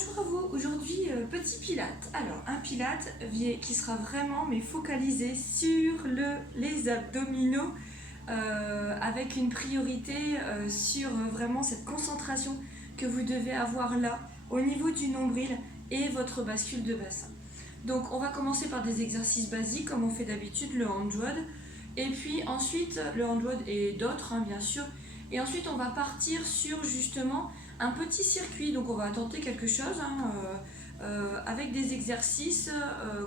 Bonjour à vous, aujourd'hui petit pilate. Alors un pilate qui sera vraiment focalisé sur les abdominaux avec une priorité sur vraiment cette concentration que vous devez avoir là au niveau du nombril et votre bascule de bassin. Donc on va commencer par des exercices basiques comme on fait d'habitude, le hand WOD, et puis ensuite le hand WOD et d'autres bien sûr, et ensuite on va partir sur justement un petit circuit. Donc on va tenter quelque chose avec des exercices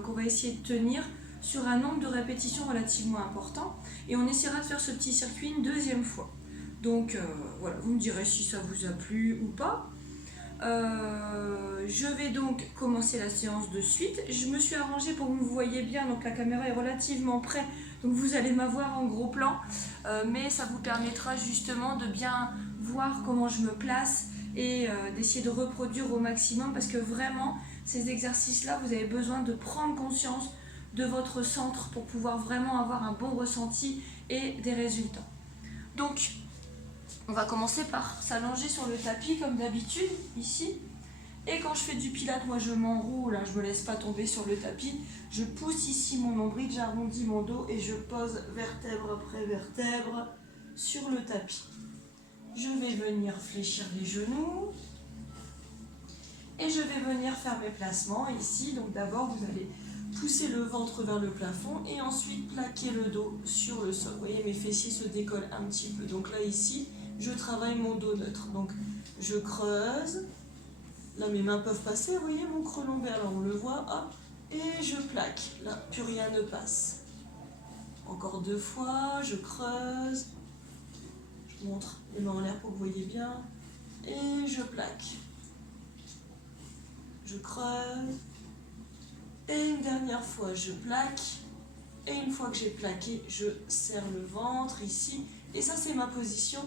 qu'on va essayer de tenir sur un nombre de répétitions relativement important, et on essaiera de faire ce petit circuit une deuxième fois. Donc voilà, vous me direz si ça vous a plu ou pas. Je vais donc commencer la séance de suite. Je me suis arrangée pour que vous voyez bien, donc la caméra est relativement près, donc vous allez m'avoir en gros plan, mais ça vous permettra justement de bien voir comment je me place et d'essayer de reproduire au maximum, parce que vraiment ces exercices là vous avez besoin de prendre conscience de votre centre pour pouvoir vraiment avoir un bon ressenti et des résultats. Donc on va commencer par s'allonger sur le tapis comme d'habitude, ici. Et quand je fais du pilate, moi je m'enroule, je me laisse pas tomber sur le tapis. Je pousse ici mon nombril, j'arrondis mon dos et je pose vertèbre après vertèbre sur le tapis. Je vais venir fléchir les genoux. Et je vais venir faire mes placements ici. Donc d'abord vous allez pousser le ventre vers le plafond et ensuite plaquer le dos sur le sol. Vous voyez, mes fessiers se décollent un petit peu. Donc là ici, je travaille mon dos neutre. Donc je creuse. Là mes mains peuvent passer, vous voyez mon creux lombaire, là on le voit, hop, et je plaque. Là plus rien ne passe. Encore 2 fois, je creuse. Je montre les mains en l'air pour que vous voyez bien. Et je plaque. Je creuse. Et une dernière fois, je plaque. Et une fois que j'ai plaqué, je serre le ventre ici. Et ça, c'est ma position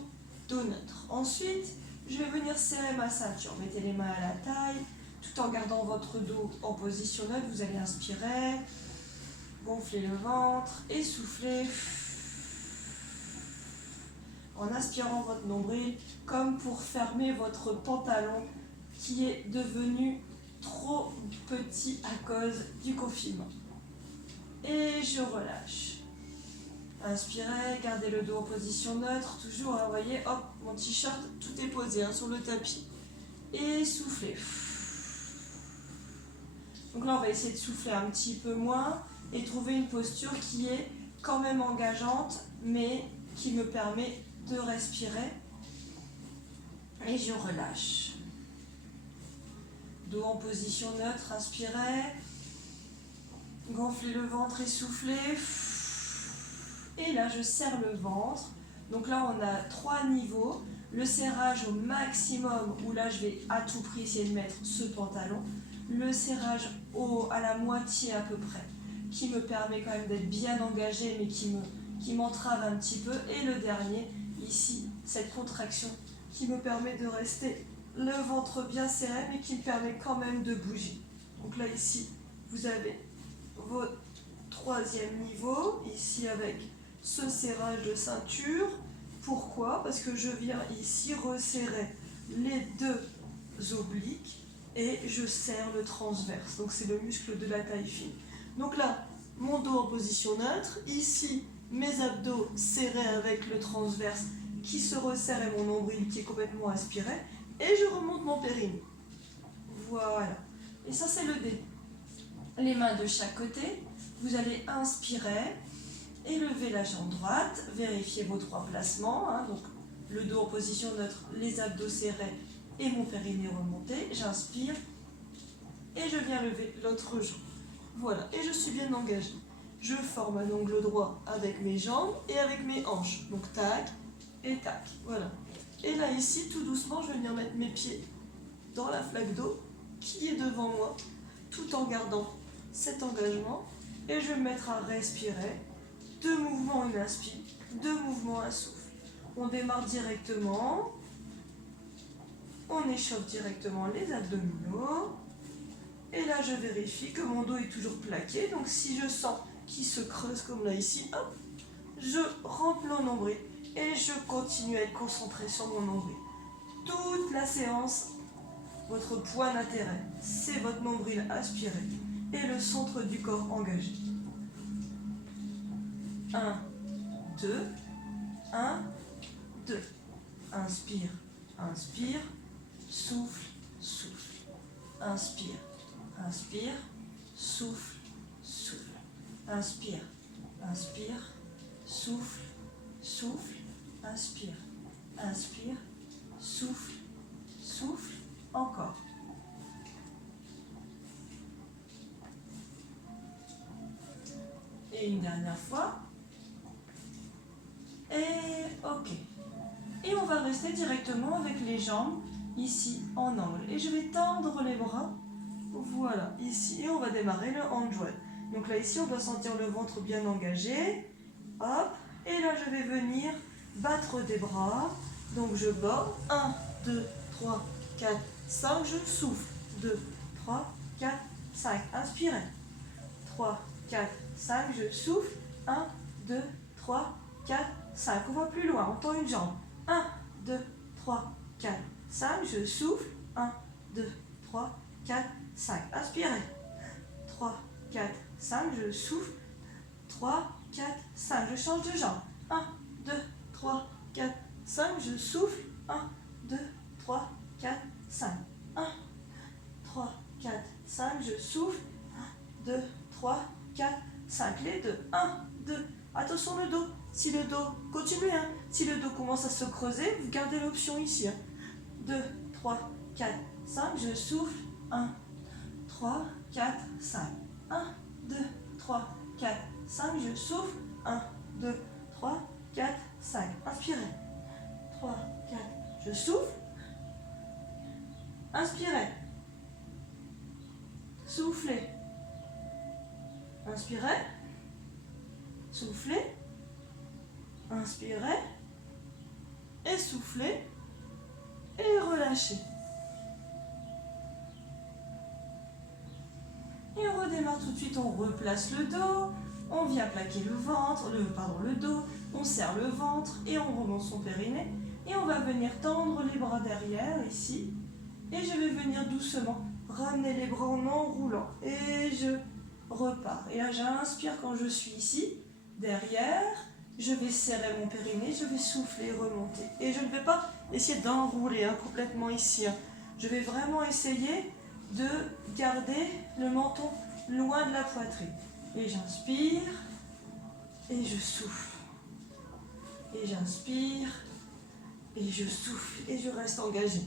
dos neutre. Ensuite, je vais venir serrer ma ceinture. Mettez les mains à la taille, tout en gardant votre dos en position neutre. Vous allez inspirer, gonfler le ventre, essouffler. En inspirant votre nombril, comme pour fermer votre pantalon qui est devenu trop petit à cause du confinement. Et je relâche. Inspirez, gardez le dos en position neutre, toujours, vous voyez, hop, mon t-shirt, tout est posé sur le tapis. Et soufflez. Donc là, on va essayer de souffler un petit peu moins et trouver une posture qui est quand même engageante, mais qui me permet de respirer. Et je relâche. Dos en position neutre, inspirez. Gonflez le ventre, essoufflez. Et là, je serre le ventre. Donc là, on a 3 niveaux. Le serrage au maximum, où là, je vais à tout prix essayer de mettre ce pantalon. Le serrage à la moitié à peu près, qui me permet quand même d'être bien engagé, mais qui m'entrave un petit peu. Et le dernier, ici, cette contraction qui me permet de rester le ventre bien serré, mais qui me permet quand même de bouger. Donc là, ici, vous avez votre 3e niveau, ici avec ce serrage de ceinture. Pourquoi? Parce que je viens ici resserrer les 2 obliques et je serre le transverse. Donc c'est le muscle de la taille fine. Donc là, mon dos en position neutre. Ici, mes abdos serrés avec le transverse qui se resserre et mon nombril qui est complètement aspiré. Et je remonte mon périnée. Voilà. Et ça, c'est le D. Les mains de chaque côté. Vous allez inspirer. Élevez la jambe droite, vérifiez vos 3 placements, donc le dos en position neutre, les abdos serrés et mon périnée remonté. J'inspire et je viens lever l'autre jambe. Voilà, et je suis bien engagée. Je forme un angle droit avec mes jambes et avec mes hanches. Donc tac et tac, voilà. Et là ici, tout doucement, je vais venir mettre mes pieds dans la flaque d'eau qui est devant moi, tout en gardant cet engagement. Et je vais me mettre à respirer. 2 mouvements, une inspire, 2 mouvements, un souffle. On démarre directement. On échauffe directement les abdominaux. Et là, je vérifie que mon dos est toujours plaqué. Donc, si je sens qu'il se creuse comme là ici, hop, je rentre le nombril et je continue à être concentré sur mon nombril. Toute la séance votre point d'intérêt, c'est votre nombril aspiré et le centre du corps engagé. 1, 2, 1, 2. Inspire, inspire, souffle, souffle. Inspire, inspire, souffle, souffle. Inspire, inspire, souffle, souffle. Inspire, inspire, souffle, souffle. Encore. Et une dernière fois. Et ok. Et on va rester directement avec les jambes ici en angle. Et je vais tendre les bras. Voilà, ici. Et on va démarrer le hand joint. Donc là, ici, on doit sentir le ventre bien engagé. Hop. Et là, je vais venir battre des bras. Donc je bats. 1, 2, 3, 4, 5. Je souffle. 2, 3, 4, 5. Inspirez. 3, 4, 5. Je souffle. 1, 2, 3, 4, 5. On va plus loin. On tend une jambe. 1, 2, 3, 4, 5. Je souffle. 1, 2, 3, 4, 5. Inspirez. 3, 4, 5. Je souffle. 3, 4, 5. Je change de jambe. 1, 2, 3, 4, 5. Je souffle. 1, 2, 3, 4, 5. 1, 3, 4, 5. Je souffle. 1, 2, 3, 4, 5. Les deux. 1, 2. Attention le dos. Si le dos, continuez. Si le dos commence à se creuser, vous gardez l'option ici. 2, 3, 4, 5. Je souffle. 1, 3, 4, 5. 1, 2, 3, 4, 5. Je souffle. 1, 2, 3, 4, 5. Inspirez. 3, 4. Je souffle. Inspirez. Soufflez. Inspirez. Soufflez. Inspirez. Et soufflez. Et relâchez. Et on redémarre tout de suite, on replace le dos, on vient plaquer le ventre, le dos, on serre le ventre et on remonte son périnée. Et on va venir tendre les bras derrière, ici. Et je vais venir doucement ramener les bras en enroulant. Et je repars. Et là, j'inspire quand je suis ici, derrière. Je vais serrer mon périnée, je vais souffler, remonter. Et je ne vais pas essayer d'enrouler complètement ici. Je vais vraiment essayer de garder le menton loin de la poitrine. Et j'inspire, et je souffle. Et j'inspire, et je souffle. Et je reste engagé.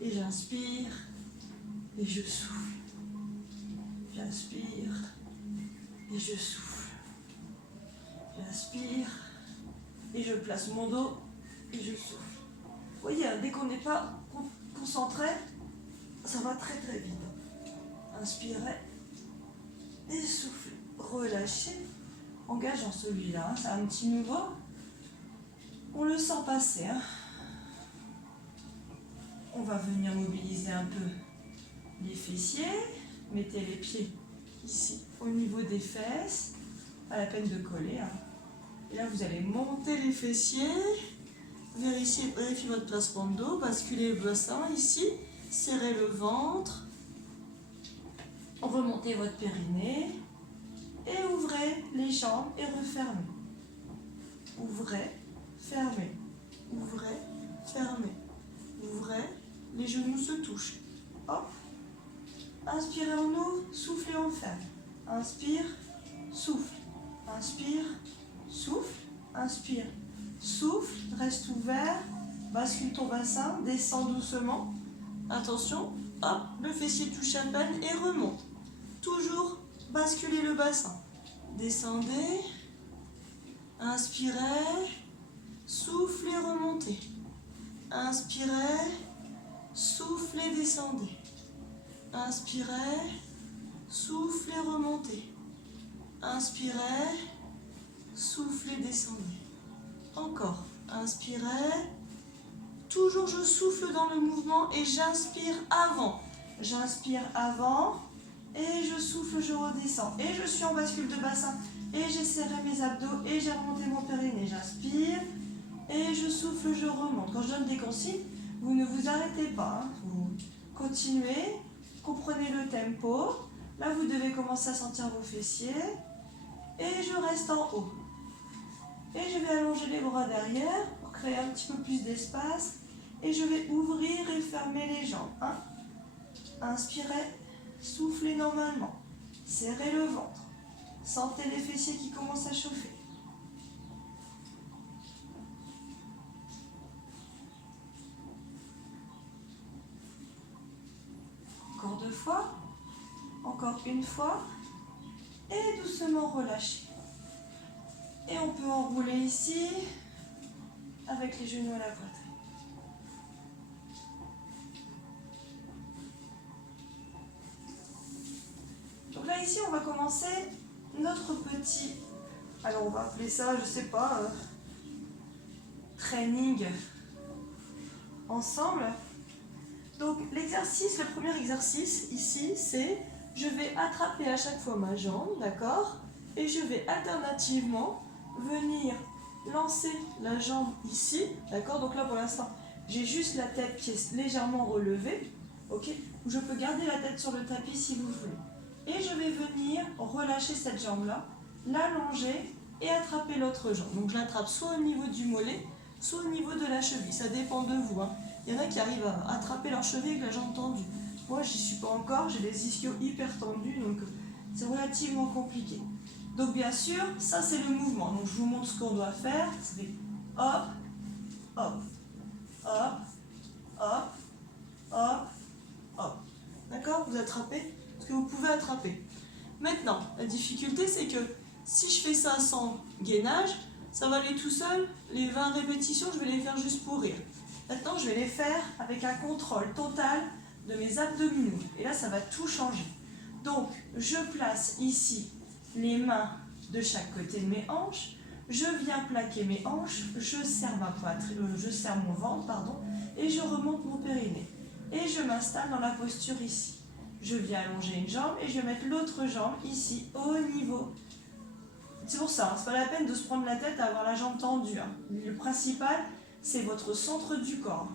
Et j'inspire, et je souffle. J'inspire, et je souffle. J'inspire, et je place mon dos, et je souffle. Vous voyez, dès qu'on n'est pas concentré, ça va très très vite. Inspirez, et soufflez. Relâchez, engageant celui-là, c'est un petit nouveau. On le sent passer. On va venir mobiliser un peu les fessiers. Mettez les pieds ici, au niveau des fesses. Pas la peine de coller. Et là, vous allez monter les fessiers. Vérifiez votre placement de dos. Basculez le bassin ici. Serrez le ventre. Remontez votre périnée. Et ouvrez les jambes et refermez. Ouvrez, fermez. Ouvrez, fermez. Ouvrez, les genoux se touchent. Hop. Inspirez, on ouvre, soufflez, on ferme. Inspire, souffle. Inspire, souffle. Inspire, souffle. Reste ouvert. Bascule ton bassin, descends doucement. Attention, hop, le fessier touche à peine et remonte. Toujours basculez le bassin. Descendez. Inspirez. Soufflez, remontez. Inspirez. Soufflez, descendez. Inspirez. Soufflez, remontez. Inspirez. Soufflez, descendez. Encore. Inspirez. Toujours je souffle dans le mouvement et j'inspire avant. J'inspire avant et je souffle, je redescends. Et je suis en bascule de bassin et j'ai serré mes abdos et j'ai remonté mon périnée. J'inspire et je souffle, je remonte. Quand je donne des consignes, vous ne vous arrêtez pas. Vous Continuez, comprenez le tempo. Là, vous devez commencer à sentir vos fessiers. Et je reste en haut. Et je vais allonger les bras derrière pour créer un petit peu plus d'espace. Et je vais ouvrir et fermer les jambes. Inspirez, soufflez normalement. Serrez le ventre. Sentez les fessiers qui commencent à chauffer. Encore 2 fois. Encore 1 fois. Et doucement relâchez. Et on peut enrouler ici avec les genoux à la poitrine. Donc là ici on va commencer notre petit, alors on va appeler ça, je sais pas, training ensemble. Donc l'exercice, le premier exercice ici c'est, je vais attraper à chaque fois ma jambe, d'accord? Et je vais alternativement venir lancer la jambe ici, d'accord? Donc là pour l'instant, j'ai juste la tête qui est légèrement relevée, ok? Je peux garder la tête sur le tapis si vous voulez. Et je vais venir relâcher cette jambe-là, l'allonger et attraper l'autre jambe. Donc je l'attrape soit au niveau du mollet, soit au niveau de la cheville. Ça dépend de vous, hein. Il y en a qui arrivent à attraper leur cheville avec la jambe tendue. Moi, j'y suis pas encore, j'ai les ischios hyper tendus, donc c'est relativement compliqué. Donc bien sûr, ça c'est le mouvement. Donc je vous montre ce qu'on doit faire. C'est hop, hop, hop, hop, hop, hop. D'accord? Vous attrapez ce que vous pouvez attraper. Maintenant, la difficulté c'est que si je fais ça sans gainage, ça va aller tout seul. Les 20 répétitions, je vais les faire juste pour rire. Maintenant, je vais les faire avec un contrôle total de mes abdominaux. Et là, ça va tout changer. Donc, je place ici les mains de chaque côté de mes hanches. Je viens plaquer mes hanches. Je serre ma poitrine, je serre mon ventre, pardon, et je remonte mon périnée. Et je m'installe dans la posture ici. Je viens allonger une jambe et je vais mettre l'autre jambe ici, au niveau. C'est pour ça, c'est pas la peine de se prendre la tête à avoir la jambe tendue. Hein. Le principal, c'est votre centre du corps.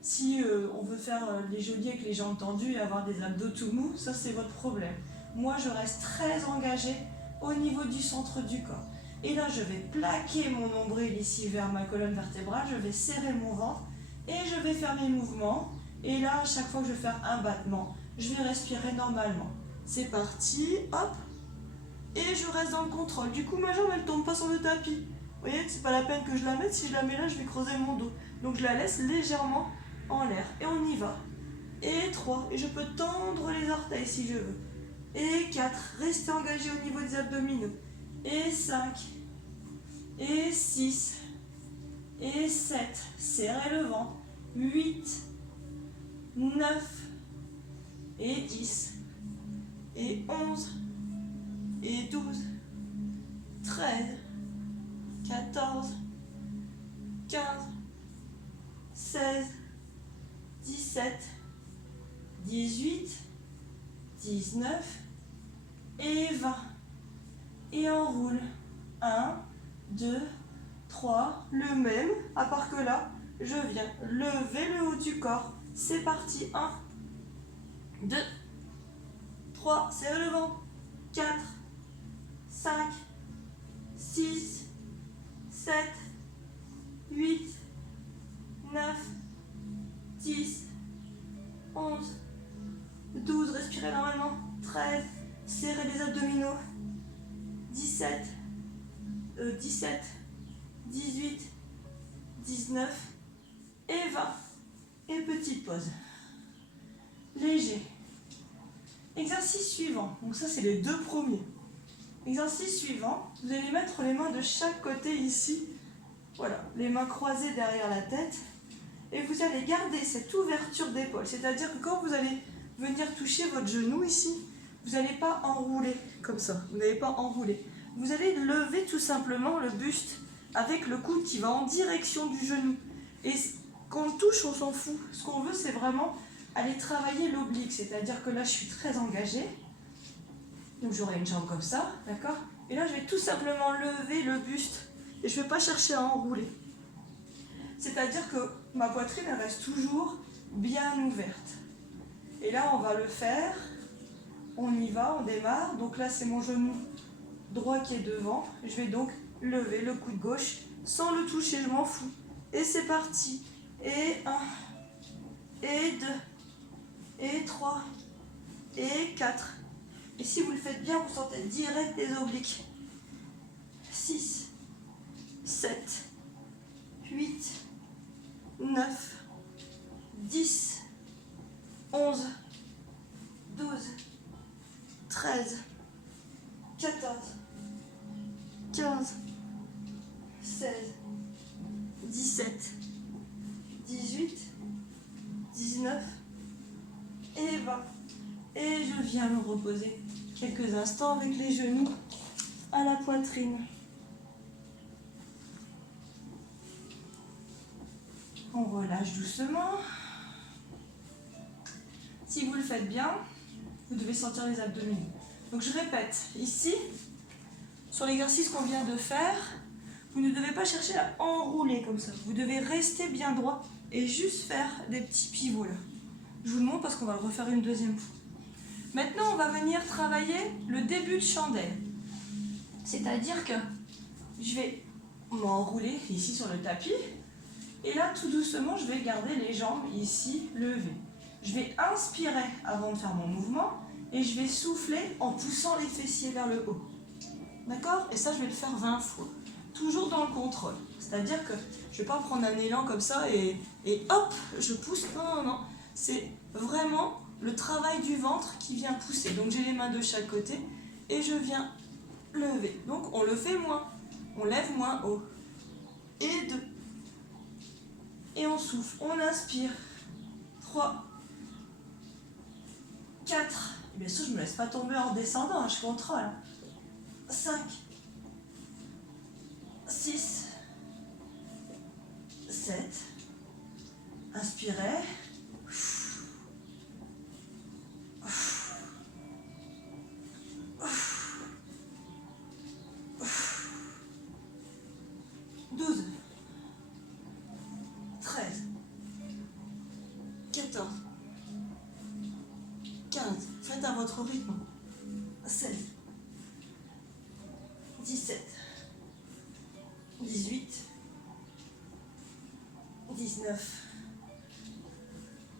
Si on veut faire les jolis avec les jambes tendues et avoir des abdos tout mous, ça c'est votre problème. Moi, je reste très engagée au niveau du centre du corps. Et là, je vais plaquer mon nombril ici vers ma colonne vertébrale, je vais serrer mon ventre et je vais faire mes mouvements. Et là, à chaque fois que je vais faire un battement, je vais respirer normalement. C'est parti, hop. Et je reste dans le contrôle. Du coup, ma jambe, elle ne tombe pas sur le tapis. Vous voyez, c'est pas la peine que je la mette. Si je la mets là, je vais creuser mon dos. Donc, je la laisse légèrement en l'air. Et on y va. Et 3. Et je peux tendre les orteils si je veux. Et 4. Restez engagé au niveau des abdominaux. Et 5. Et 6. Et 7. Serrez le ventre. 8. 9. Et 10. Et 11. Et 12, 13, 14, 15, 16, 17, 18, 19 et 20. Et on roule. 1, 2, 3, le même, à part que là, je viens lever le haut du corps. C'est parti. 1, 2, 3, serrez le ventre. 4, 5, 6, 7, 8, 9, 10, 11, 12, respirez normalement, 13, serrez les abdominaux, 17, 18, 19 et 20. Et petite pause. Léger. Exercice suivant, donc ça c'est les 2 premiers. Exercice suivant, vous allez mettre les mains de chaque côté ici, voilà, les mains croisées derrière la tête, et vous allez garder cette ouverture d'épaule, c'est-à-dire que quand vous allez venir toucher votre genou ici, vous n'allez pas enrouler comme ça, vous n'allez pas enrouler. Vous allez lever tout simplement le buste avec le coude qui va en direction du genou. Et quand on touche, on s'en fout. Ce qu'on veut, c'est vraiment aller travailler l'oblique, c'est-à-dire que là, je suis très engagée. Donc j'aurai une jambe comme ça, d'accord? Et là, je vais tout simplement lever le buste et je ne vais pas chercher à enrouler. C'est-à-dire que ma poitrine, elle reste toujours bien ouverte. Et là, on va le faire. On y va, on démarre. Donc là, c'est mon genou droit qui est devant. Je vais donc lever le coude gauche sans le toucher, je m'en fous. Et c'est parti. Et 1, et 2, et 3, et 4. Et si vous le faites bien, vous sentez direct les obliques. 6, 7, 8, 9, 10, 11, 12, 13, 14, 15, 16, 17, 18, 19 et 20. Et je viens me reposer quelques instants avec les genoux à la poitrine. On relâche doucement. Si vous le faites bien, vous devez sentir les abdominaux. Donc je répète, ici, sur l'exercice qu'on vient de faire, vous ne devez pas chercher à enrouler comme ça. Vous devez rester bien droit et juste faire des petits pivots là. Je vous le montre parce qu'on va le refaire une deuxième fois. Maintenant, on va venir travailler le début de chandelle. C'est-à-dire que je vais m'enrouler ici sur le tapis. Et là, tout doucement, je vais garder les jambes ici levées. Je vais inspirer avant de faire mon mouvement et je vais souffler en poussant les fessiers vers le haut. D'accord? Et ça, je vais le faire 20 fois. Toujours dans le contrôle. C'est-à-dire que je ne vais pas prendre un élan comme ça et hop, je pousse. Non, non, non. C'est vraiment le travail du ventre qui vient pousser. Donc j'ai les mains de chaque côté et je viens lever. Donc on le fait moins. On lève moins haut. Et 2. Et on souffle. On inspire. 3. 4. Et bien sûr, je ne me laisse pas tomber en descendant. Hein, je contrôle. 5. 6. 7. Inspirez. 12. 13. 14. 15. Faites à votre rythme. 16. 17. 18. 19.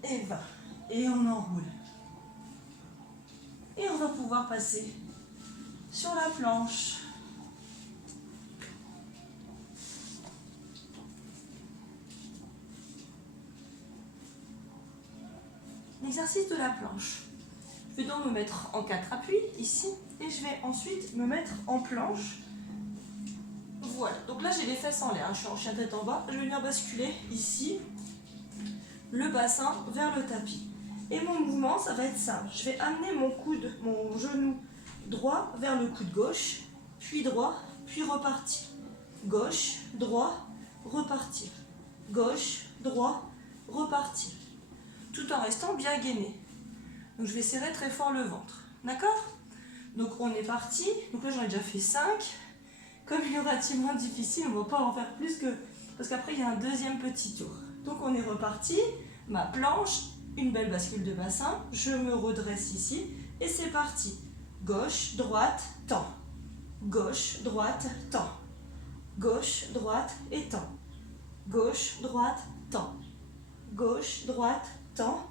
Et 20. Et on enroule. Et on va pouvoir passer sur la planche. L'exercice de la planche. Je vais donc me mettre en 4 appuis ici et je vais ensuite me mettre en planche. Voilà, donc là j'ai les fesses en l'air, je suis en chien tête en bas, je vais venir basculer ici le bassin vers le tapis. Et mon mouvement, ça va être simple. Je vais amener mon coude, mon genou droit vers le coude gauche, puis droit, puis repartir. Gauche, droit, repartir. Gauche, droit, repartir. Tout en restant bien gainé. Donc je vais serrer très fort le ventre. D'accord? Donc on est parti. Donc là j'en ai déjà fait 5. Comme il est relativement difficile, on ne va pas en faire plus que... Parce qu'après il y a un deuxième petit tour. Donc on est reparti. Ma planche, une belle bascule de bassin. Je me redresse ici. Et c'est parti. Gauche, droite, tend. Gauche, droite, tend. Gauche, droite et tend. Gauche, droite, tend. Gauche, droite, tend.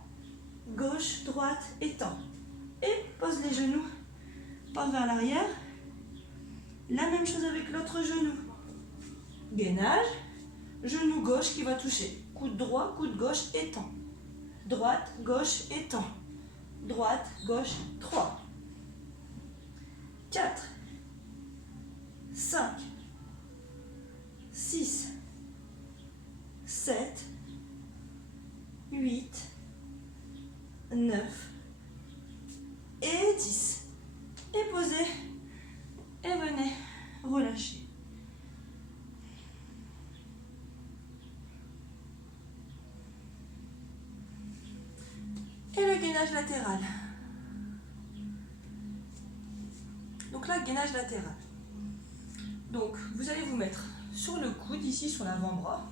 Gauche, droite et tend. Et pose les genoux pas vers l'arrière. La même chose avec l'autre genou. Gainage. Genou gauche qui va toucher. Coude droit, coude gauche et tend. Droite, gauche et tend. Droite, gauche, 3. 4. 5. 6. 7. 8. 9 et 10. Et posez. Et venez relâcher. Et le gainage latéral. Donc là, gainage latéral. Donc, vous allez vous mettre sur le coude, ici sur l'avant-bras.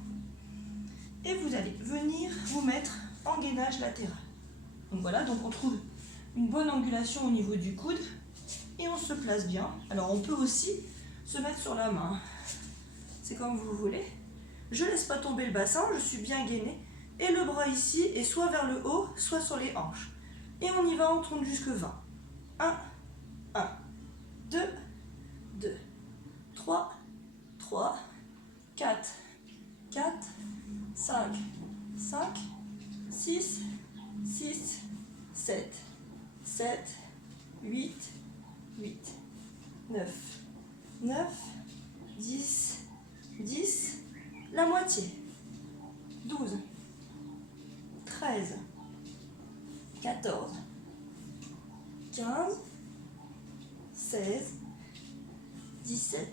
Et vous allez venir vous mettre en gainage latéral. Donc voilà, donc on trouve une bonne angulation au niveau du coude et on se place bien. Alors on peut aussi se mettre sur la main. C'est comme vous voulez. Je laisse pas tomber le bassin, je suis bien gainée. Et le bras ici est soit vers le haut, soit sur les hanches. Et on y va, on tourne jusque 20. 1, 1, 2, 2, 3, 3, 4, 4, 5, 5, 6, 6, 7, 7, 8, 8, 9, 9, 10, 10, la moitié, 12, 13, 14, 15, 16, 17,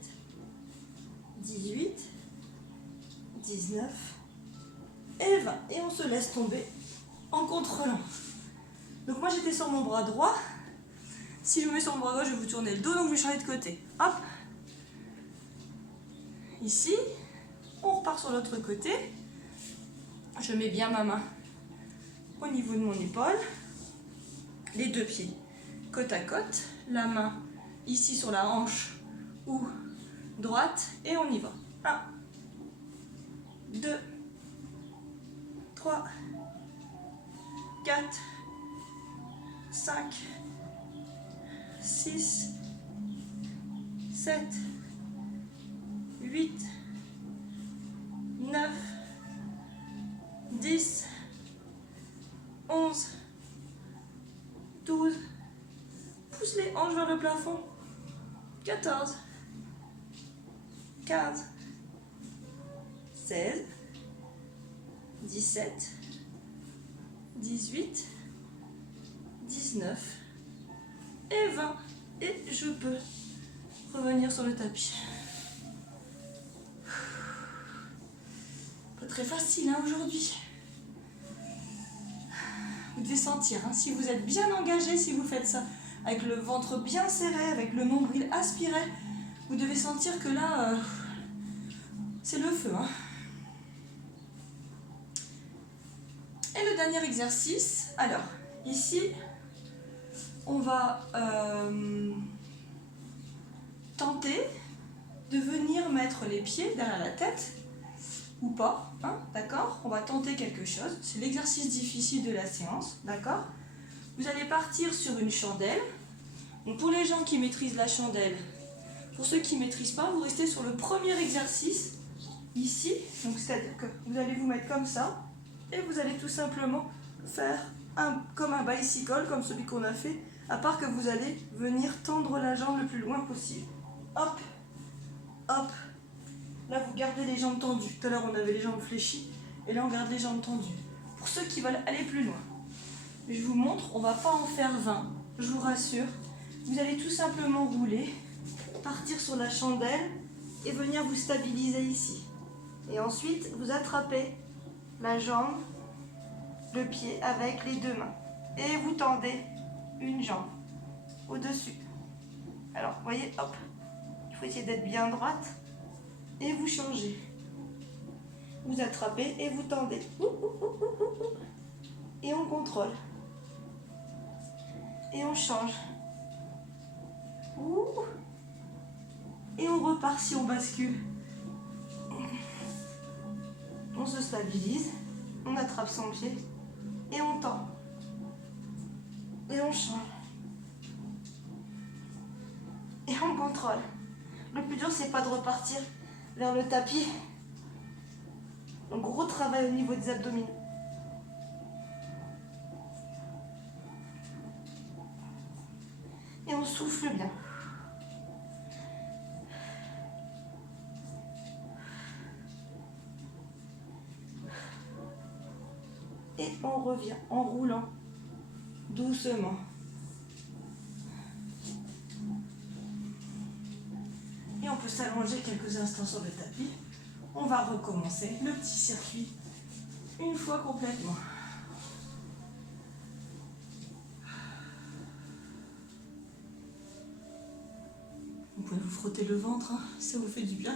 18, 19 et 20. Et on se laisse tomber en contrôlant. Donc moi j'étais sur mon bras droit. Si je me mets sur mon bras gauche, je vais vous tourner le dos, donc je vais changer de côté. Hop. Ici. On repart sur l'autre côté. Je mets bien ma main au niveau de mon épaule. Les deux pieds côte à côte. La main ici sur la hanche ou droite. Et on y va. 1, 2, 3, 4, 5, 6, 7, 8, 9, 10, 11, 12, pousse les hanches vers le plafond, 14, 15, 16, 17, 18, 19 et 20. Et je peux revenir sur le tapis. Pas très facile hein, aujourd'hui. Vous devez sentir, hein, si vous êtes bien engagé, si vous faites ça avec le ventre bien serré, avec le nombril aspiré, vous devez sentir que là, c'est le feu. Hein. Et le dernier exercice, alors, ici, on va tenter de venir mettre les pieds derrière la tête, ou pas, hein, d'accord? On va tenter quelque chose, c'est l'exercice difficile de la séance, d'accord? Vous allez partir sur une chandelle. Donc pour les gens qui maîtrisent la chandelle, pour ceux qui ne maîtrisent pas, vous restez sur le premier exercice, ici, donc c'est-à-dire que vous allez vous mettre comme ça, et vous allez tout simplement faire comme un bicycle, comme celui qu'on a fait, à part que vous allez venir tendre la jambe le plus loin possible. Hop, hop. Là, vous gardez les jambes tendues. Tout à l'heure, on avait les jambes fléchies, et là, on garde les jambes tendues. Pour ceux qui veulent aller plus loin, je vous montre, on ne va pas en faire 20, je vous rassure. Vous allez tout simplement rouler, partir sur la chandelle, et venir vous stabiliser ici. Et ensuite, vous attrapez la jambe, le pied avec les deux mains. Et vous tendez une jambe au-dessus. Alors, vous voyez, hop, il faut essayer d'être bien droite. Et vous changez. Vous attrapez et vous tendez. Et on contrôle. Et on change. Et on repart si on bascule. On se stabilise. On attrape son pied. Et on tend. Et on change. Et on contrôle. Le plus dur, c'est pas de repartir vers le tapis. Donc gros travail au niveau des abdominaux. Et on souffle bien. Et on revient en roulant doucement. Et on peut s'allonger quelques instants sur le tapis. On va recommencer le petit circuit une fois complètement. Vous pouvez vous frotter le ventre, hein, ça vous fait du bien.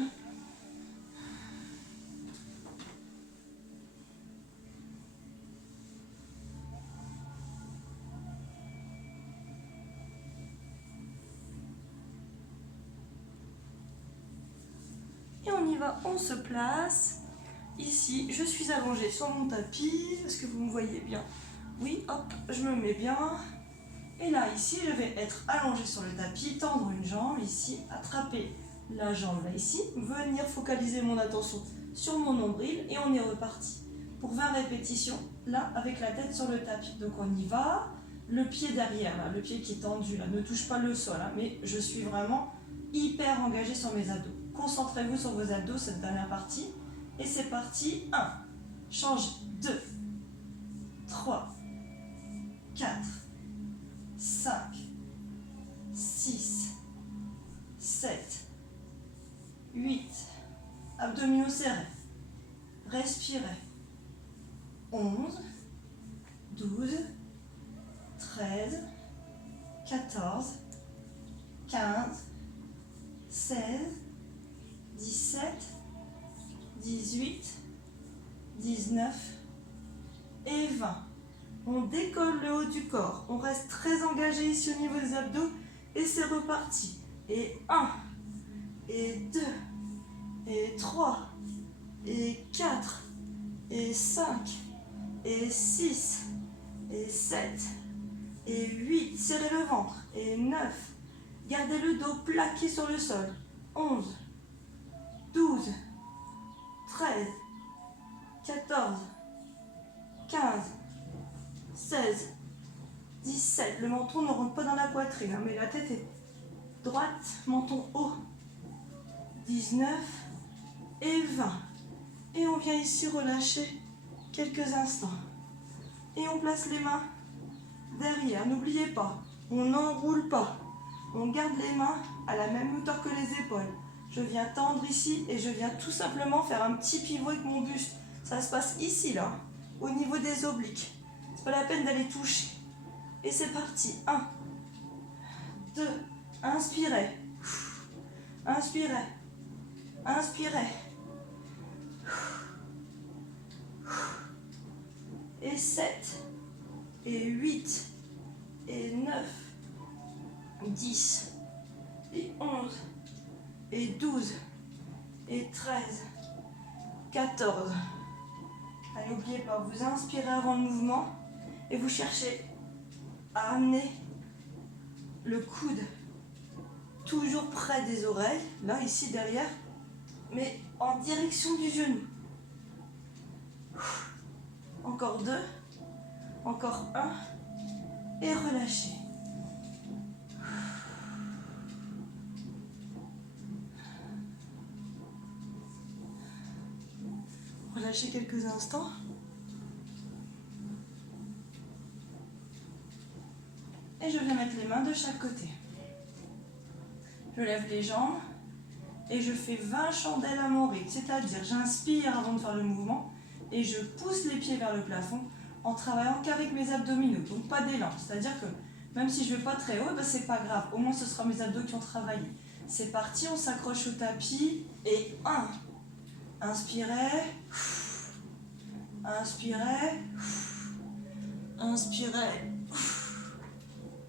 on y va, on se place. Ici, je suis allongée sur mon tapis. Est-ce que vous me voyez bien? Oui, hop, je me mets bien. Et là, ici, je vais être allongée sur le tapis, tendre une jambe ici, attraper la jambe là ici, venir focaliser mon attention sur mon nombril et on est reparti. Pour 20 répétitions, là, avec la tête sur le tapis. Donc on y va. Le pied derrière, là, le pied qui est tendu, là, ne touche pas le sol, hein, mais je suis vraiment hyper engagée sur mes abdos. Concentrez-vous sur vos abdos, cette dernière partie. Et c'est parti. 1, change. 2, 3, 4, 5, 6, 7, 8. Abdominaux serrés. Respirez. 11, 12, 13, 14, 15, 16, 17, 18, 19 et 20. On décolle le haut du corps. On reste très engagé ici au niveau des abdos et c'est reparti. Et 1, et 2, et 3, et 4, et 5, et 6, et 7, et 8. Serrez le ventre. Et 9. Gardez le dos plaqué sur le sol. 11, 12, 13, 14, 15, 16, 17. Le menton ne rentre pas dans la poitrine, hein, mais la tête est droite, menton haut. 19 et 20. Et on vient ici relâcher quelques instants. Et on place les mains derrière. N'oubliez pas, on n'enroule pas. On garde les mains à la même hauteur que les épaules. Je viens tendre ici et je viens tout simplement faire un petit pivot avec mon buste. Ça se passe ici, là, au niveau des obliques. C'est pas la peine d'aller toucher. Et c'est parti. 1, 2, inspirez. Inspirez. Inspirez. Et 7, et 8, et 9, 10, et 11, et 12, et 13, 14. Allez, n'oubliez pas, vous inspirez avant le mouvement et vous cherchez à amener le coude toujours près des oreilles, là, ici, derrière, mais en direction du genou. Encore 2, encore 1, et relâchez. Relâchez quelques instants. Et je viens mettre les mains de chaque côté. Je lève les jambes et je fais 20 chandelles à mon rythme, c'est-à-dire j'inspire avant de faire le mouvement et je pousse les pieds vers le plafond en travaillant qu'avec mes abdominaux, donc pas d'élan. C'est-à-dire que même si je ne vais pas très haut, ben c'est pas grave, au moins ce sera mes abdos qui ont travaillé. C'est parti, on s'accroche au tapis et 1, inspirez, inspirez, inspirez,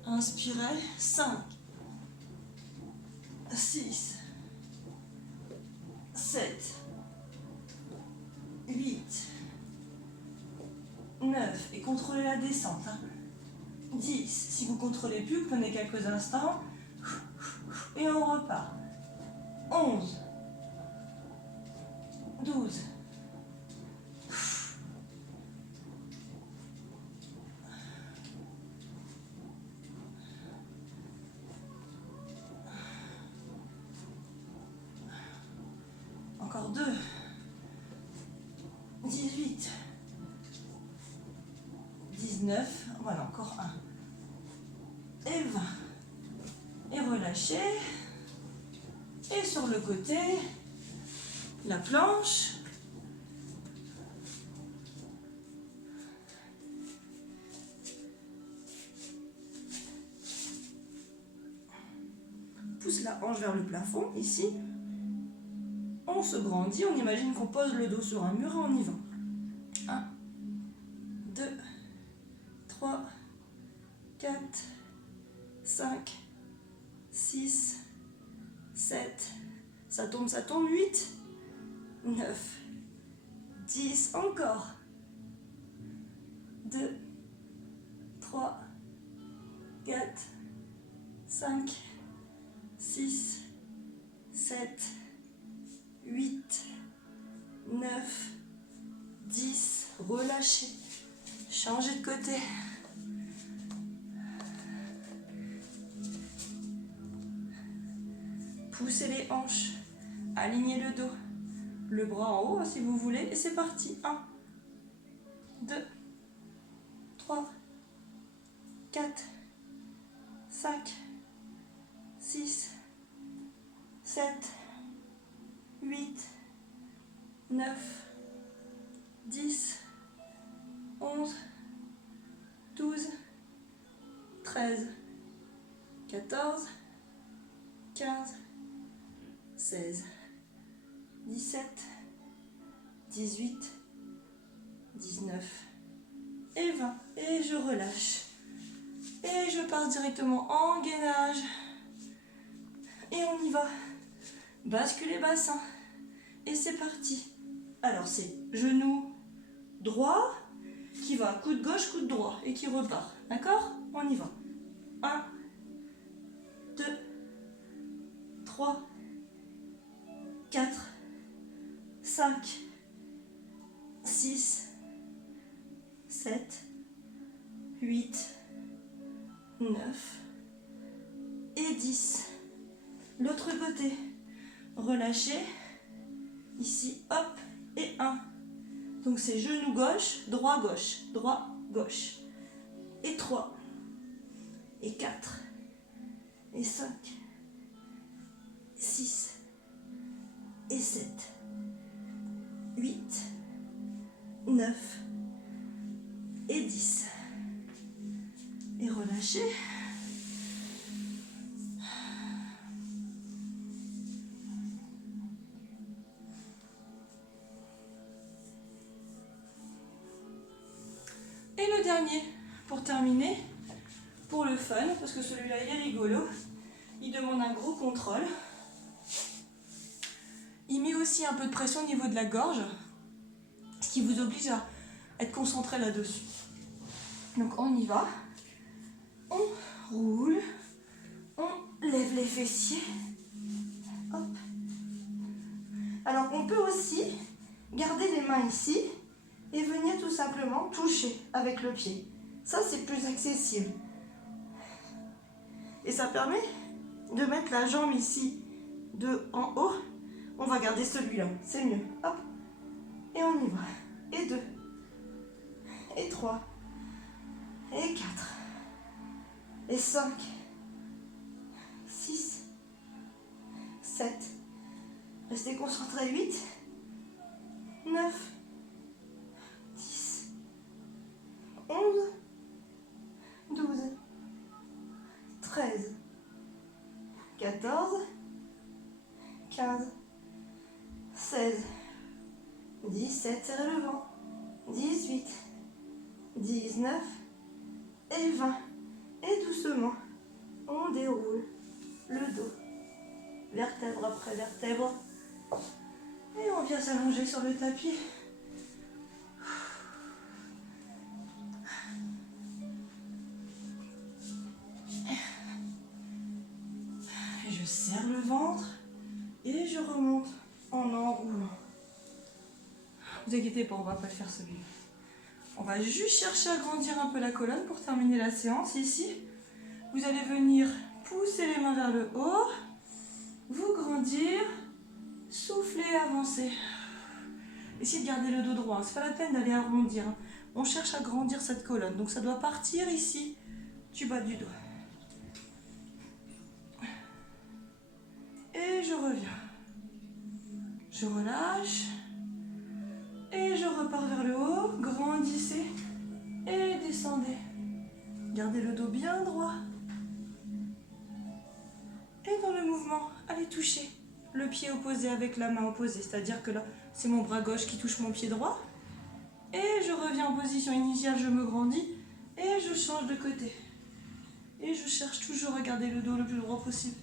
inspirez, 5, 6, 7, 8, 9, et contrôlez la descente. 10, si vous ne contrôlez plus, prenez quelques instants, et on repart. 11, 12, 2, 18, 19, voilà, encore 1, et 20. Et relâchez. Et sur le côté, la planche. Pousse la hanche vers le plafond, ici. On se grandit, on imagine qu'on pose le dos sur un mur et on y va. 1, 2, 3, 4, 5, 6, 7, ça tombe, 8, 9, 10, encore. 2, 3, 4, 5, 6, 7, 8, 9, 10. Relâchez. Changez de côté. Poussez les hanches. Alignez le dos. Le bras en haut si vous voulez. Et c'est parti. 1, 2, 3, 4, 5, 6, 7, 8, 9, 10, 11, 12, 13, 14, 15, 16, 17, 18, 19 et 20. Et je relâche. Et je pars directement en gainage. Et on y va. Basculez bassin. Et c'est parti. Alors c'est genou droit qui va coude gauche, coude droit et qui repart. D'accord? On y va. 1, 2, 3, 4, 5, 6, 7, 8, 9 et 10. L'autre côté. Relâchez. Ici, hop, et 1. Donc c'est genou gauche, droit gauche. Et 3. Et 4. Et 5. 6. Et 7. 8. 9. Et 10. Et relâchez. Et le dernier, pour terminer, pour le fun, parce que celui-là il est rigolo, il demande un gros contrôle. Il met aussi un peu de pression au niveau de la gorge, ce qui vous oblige à être concentré là-dessus. Donc on y va, on roule, on lève les fessiers, hop. Alors on peut aussi garder les mains ici et venir tout simplement toucher avec le pied. Ça c'est plus accessible. Et ça permet de mettre la jambe ici de en haut. On va garder celui-là, c'est mieux. Hop. Et on y va. Et 2. Et 3. Et 4. Et 5. 6. 7. Restez concentrés. 8. 9. 10. 11. 12. 13. 14. 15. 16. 17. Serrez le ventre. 18. 19. Et 20. Et doucement, on déroule le dos. Vertèbre après vertèbre. Et on vient s'allonger sur le tapis. Et je serre le ventre et je remonte en enroulant. Vous inquiétez pas, on va pas le faire celui-là. On va juste chercher à grandir un peu la colonne pour terminer la séance. Ici, vous allez venir pousser les mains vers le haut, vous grandir, souffler, avancer. Essayez de garder le dos droit, c'est pas la peine d'aller arrondir. On cherche à grandir cette colonne, donc ça doit partir ici du bas du dos. Et je reviens. Je relâche. Et je repars vers le haut, grandissez et descendez. Gardez le dos bien droit. Et dans le mouvement, allez toucher le pied opposé avec la main opposée. C'est-à-dire que là, c'est mon bras gauche qui touche mon pied droit. Et je reviens en position initiale, je me grandis et je change de côté. Et je cherche toujours à garder le dos le plus droit possible.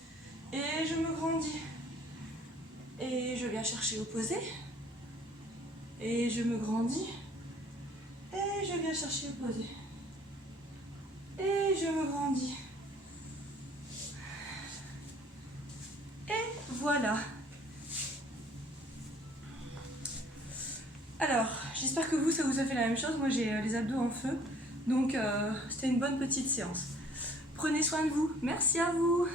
Et je me grandis. Et je viens chercher opposé. Et je me grandis. Et je viens chercher le posé. Et je me grandis. Et voilà. Alors, j'espère que vous, ça vous a fait la même chose. Moi, j'ai les abdos en feu. Donc, c'était une bonne petite séance. Prenez soin de vous. Merci à vous.